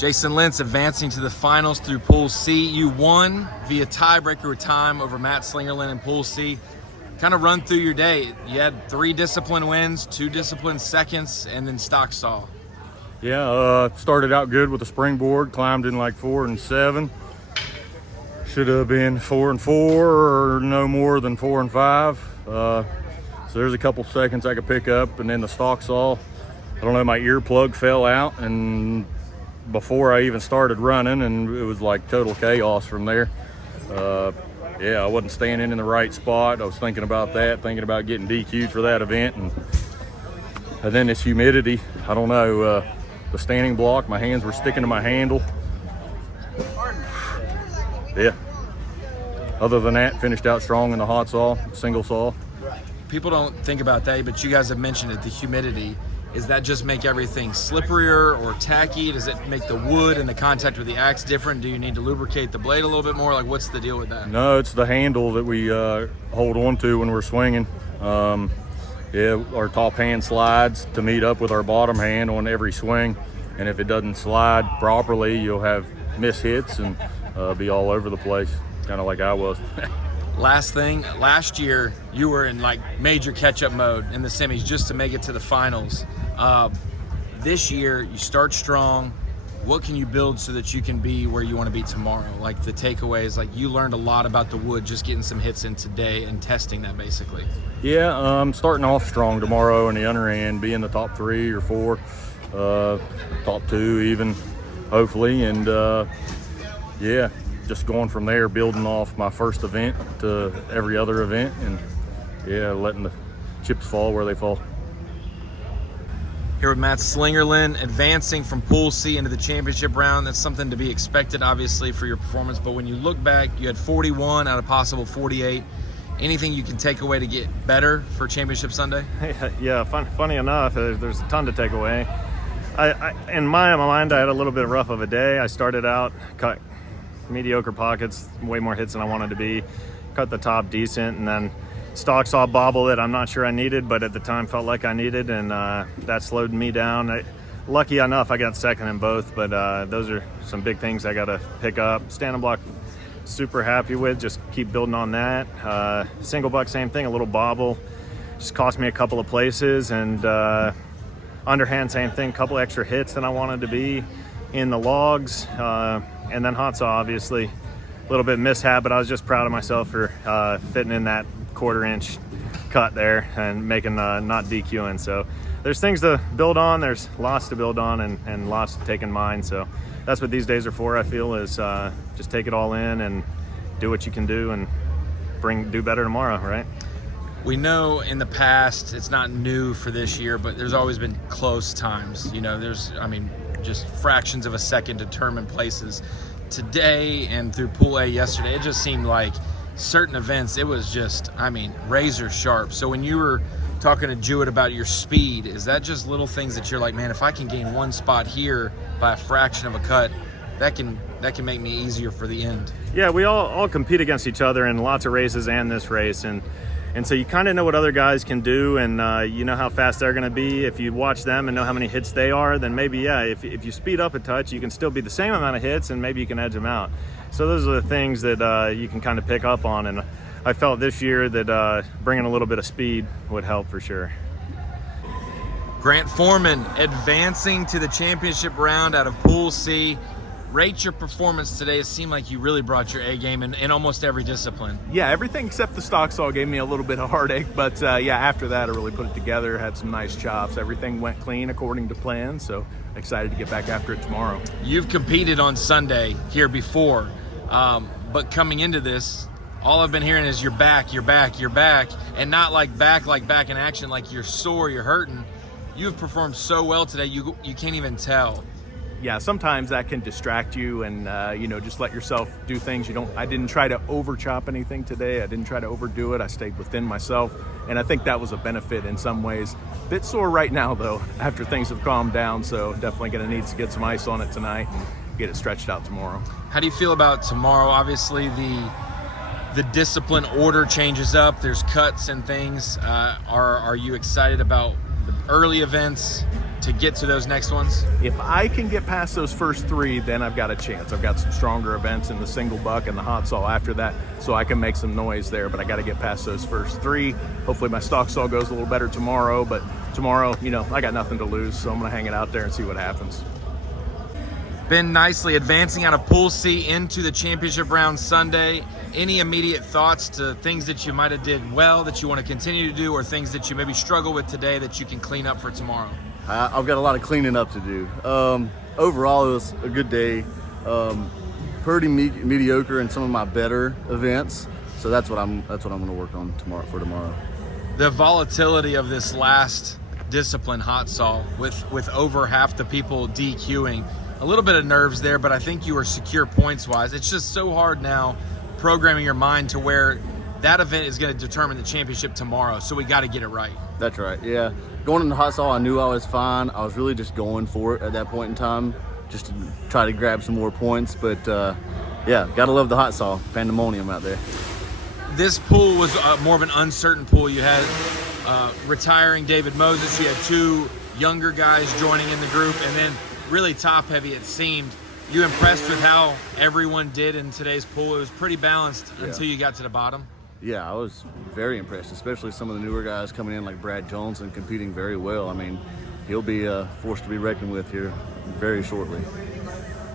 Jason Lentz advancing to the finals through Pool C. You won via tiebreaker with time over Matt Slingerland in Pool C. Kind of run through your day. You had 3 discipline wins, 2 discipline seconds, and then stock saw. Yeah, started out good with a springboard, climbed in like 4 and 7. Should have been 4 and 4 or no more than 4 and 5. So there's a couple seconds I could pick up, and then the stock saw, I don't know, my earplug fell out, and before I even started running, and it was like total chaos from there. Yeah, I wasn't standing in the right spot. I was thinking about that, thinking about getting DQ'd for that event, and then this humidity, I don't know, the standing block, my hands were sticking to my handle. Yeah. Other than that, finished out strong in the hot saw, single saw. People don't think about that, but you guys have mentioned it, the humidity. Does that just make everything slipperier or tacky? Does it make the wood and the contact with the axe different? Do you need to lubricate the blade a little bit more? Like, what's the deal with that? No, it's the handle that we hold on to when we're swinging. Yeah, our top hand slides to meet up with our bottom hand on every swing. And if it doesn't slide properly, you'll have miss hits and be all over the place, kind of like I was. Last thing, last year you were in like major catch-up mode in the semis just to make it to the finals. This year you start strong. What can you build so that you can be where you want to be tomorrow? Like the takeaways, like you learned a lot about the wood just getting some hits in today and testing that basically. Yeah, starting off strong tomorrow in the underhand, be in the top 3 or 4, top 2 even, hopefully, and yeah, just going from there, building off my first event to every other event, and yeah, letting the chips fall where they fall. Here with Matt Slingerland, advancing from Pool C into the championship round. That's something to be expected, obviously, for your performance. But when you look back, you had 41 out of possible 48. Anything you can take away to get better for Championship Sunday? Yeah, funny enough, there's a ton to take away. In my mind, I had a little bit rough of a day. I started out, cut mediocre pockets, way more hits than I wanted to be, cut the top decent, and then stock saw bobble that I'm not sure I needed, but at the time felt like I needed, and that slowed me down. Lucky enough, I got second in both, but those are some big things I got to pick up. Standing block, super happy with, just keep building on that. Single buck, same thing, a little bobble, just cost me a couple of places, and underhand, same thing, couple extra hits than I wanted to be in the logs, and then hot saw, obviously, a little bit mishap, but I was just proud of myself for fitting in that 1/4 inch cut there and making not DQing. So there's things to build on, there's lots to build on, and lots to take in mind. So that's what these days are for, I feel, is just take it all in and do what you can do and do better tomorrow, right? We know in the past, it's not new for this year, but there's always been close times. You know, just fractions of a second determine places. Today and through Pool A yesterday, it just seemed like certain events, it was just, razor sharp. So when you were talking to Jewett about your speed, is that just little things that you're like, man, if I can gain one spot here by a fraction of a cut, that can make me easier for the end? Yeah, we all compete against each other in lots of races and this race, and so you kind of know what other guys can do, and you know how fast they're going to be. If you watch them and know how many hits they are, then maybe, yeah, if you speed up a touch, you can still be the same amount of hits, and maybe you can edge them out. So those are the things that you can kind of pick up on, and I felt this year that bringing a little bit of speed would help for sure. Grant Foreman advancing to the championship round out of Pool C. Rate your performance today. It seemed like you really brought your A game in almost every discipline. Yeah, everything except the stock saw gave me a little bit of heartache, but yeah, after that I really put it together, had some nice chops. Everything went clean according to plan, so excited to get back after it tomorrow. You've competed on Sunday here before, but coming into this, all I've been hearing is you're back, and not like back in action, like you're sore, you're hurting. You've performed so well today, you can't even tell. Yeah, sometimes that can distract you, and just let yourself do things. I didn't try to over chop anything today. I didn't try to overdo it. I stayed within myself, and I think that was a benefit in some ways. Bit sore right now though, after things have calmed down, so definitely gonna need to get some ice on it tonight and get it stretched out tomorrow. How do you feel about tomorrow? Obviously the discipline order changes up. There's cuts and things. Are you excited about the early events to get to those next ones? If I can get past those first 3, then I've got a chance. I've got some stronger events in the single buck and the hot saw after that, so I can make some noise there, but I got to get past those first 3. Hopefully my stock saw goes a little better tomorrow, but tomorrow, you know, I got nothing to lose, so I'm going to hang it out there and see what happens. Ben Kniceley advancing out of Pool C into the championship round Sunday. Any immediate thoughts to things that you might have did well that you want to continue to do, or things that you maybe struggle with today that you can clean up for tomorrow? I've got a lot of cleaning up to do. Overall, it was a good day. Pretty mediocre in some of my better events, so that's what I'm going to work on tomorrow. The volatility of this last discipline, hot saw, with over half the people DQing, a little bit of nerves there, but I think you were secure points wise. It's just so hard now programming your mind to where that event is going to determine the championship tomorrow, so we got to get it right. That's right, yeah. Going into hot saw, I knew I was fine. I was really just going for it at that point in time, just to try to grab some more points. But yeah, gotta love the hot saw. Pandemonium out there. This pool was more of an uncertain pool. You had retiring David Moses. You had 2 younger guys joining in the group, and then really top heavy it seemed. You impressed with how everyone did in today's pool? It was pretty balanced until you got to the bottom. Yeah, I was very impressed, especially some of the newer guys coming in like Brad Jones and competing very well. I mean, he'll be a force to be reckoned with here very shortly.